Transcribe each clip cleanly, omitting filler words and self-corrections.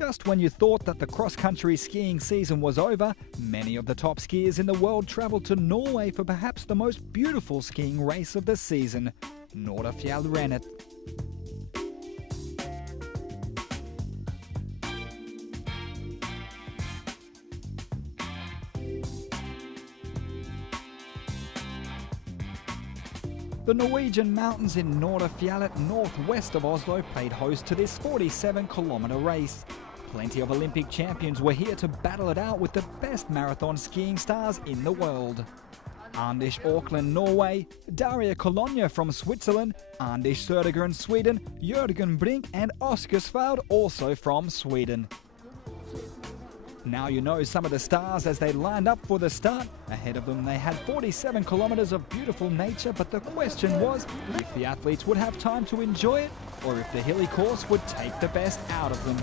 Just when you thought that the cross-country skiing season was over, many of the top skiers in the world travelled to Norway for perhaps the most beautiful skiing race of the season, Norefjellrennet. The Norwegian mountains in Norefjellet, northwest of Oslo, played host to this 47-kilometre race. Plenty of Olympic champions were here to battle it out with the best marathon skiing stars in the world. Anders Auckland, Norway, Daria Colonia from Switzerland, Anders Södergren, Sweden, Jörgen Brink and Oscarsveld, also from Sweden. Now you know some of the stars as they lined up for the start. Ahead of them they had 47 kilometres of beautiful nature, but the question was if the athletes would have time to enjoy it or if the hilly course would take the best out of them.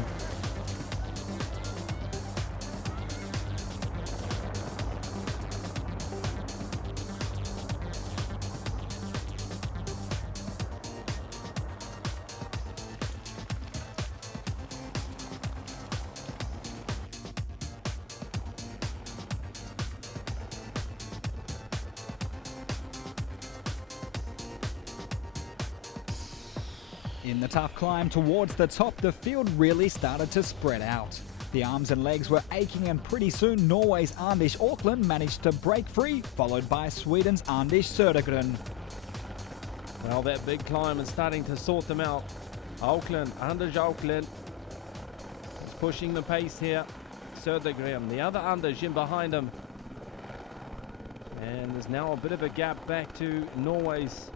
In the tough climb towards the top, the field really started to spread out. The arms and legs were aching, and pretty soon Norway's Anders Auckland managed to break free, followed by Sweden's Anders Södergren. Well, that big climb is starting to sort them out. Anders Auckland is pushing the pace here. Södergren, the other Anders in behind him. And there's now a bit of a gap back to Norway's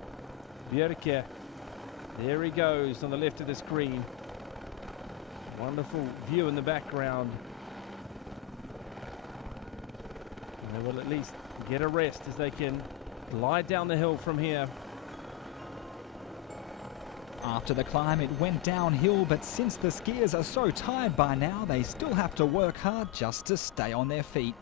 Bjerke. There he goes on the left of the screen. Wonderful view in the background. And they will at least get a rest as they can glide down the hill from here. After the climb it went downhill, but since the skiers are so tired by now, they still have to work hard just to stay on their feet.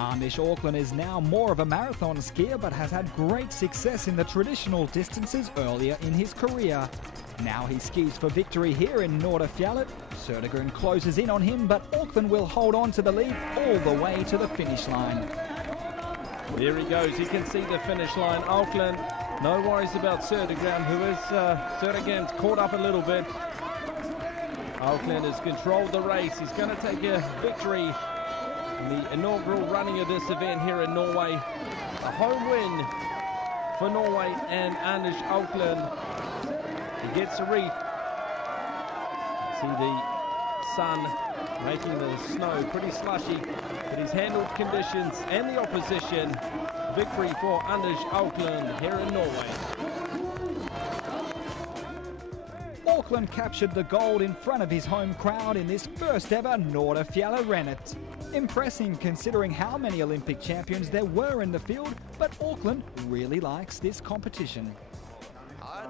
Anders Auckland is now more of a marathon skier, but has had great success in the traditional distances earlier in his career. Now he skis for victory here in Norefjellet. Södergren closes in on him, but Auckland will hold on to the lead all the way to the finish line. There he goes, you can see the finish line. Auckland, no worries about Södergren, Södergren's caught up a little bit. Auckland has controlled the race. He's going to take a victory in the inaugural running of this event here in Norway. A home win for Norway and Anders Auckland. He gets a wreath. See the sun making the snow pretty slushy, but he's handled conditions and the opposition. Victory for Anders Auckland here in Norway. Auckland captured the gold in front of his home crowd in this first ever Norefjellrennet. Impressing considering how many Olympic champions there were in the field, but Auckland really likes this competition.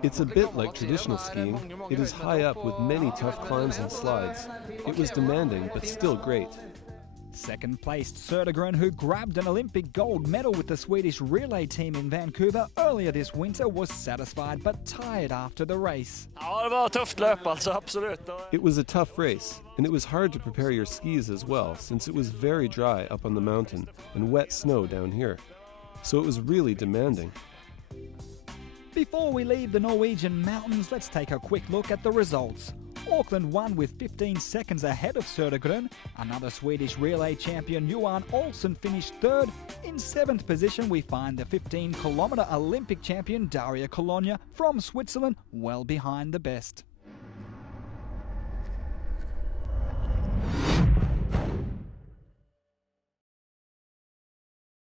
It's a bit like traditional skiing. It is high up with many tough climbs and slides. It was demanding, but still great. Second placed Södergren, who grabbed an Olympic gold medal with the Swedish relay team in Vancouver earlier this winter, was satisfied but tired after the race. Ja, det var ett tufft löp alltså, absolut. It was a tough race, and it was hard to prepare your skis as well, since it was very dry up on the mountain and wet snow down here. So it was really demanding. Before we leave the Norwegian mountains, let's take a quick look at the results. Auckland won with 15 seconds ahead of Södergren. Another Swedish relay champion, Johan Olsen, finished third. In 7th position, we find the 15-kilometre Olympic champion, Daria Colonia from Switzerland, well behind the best.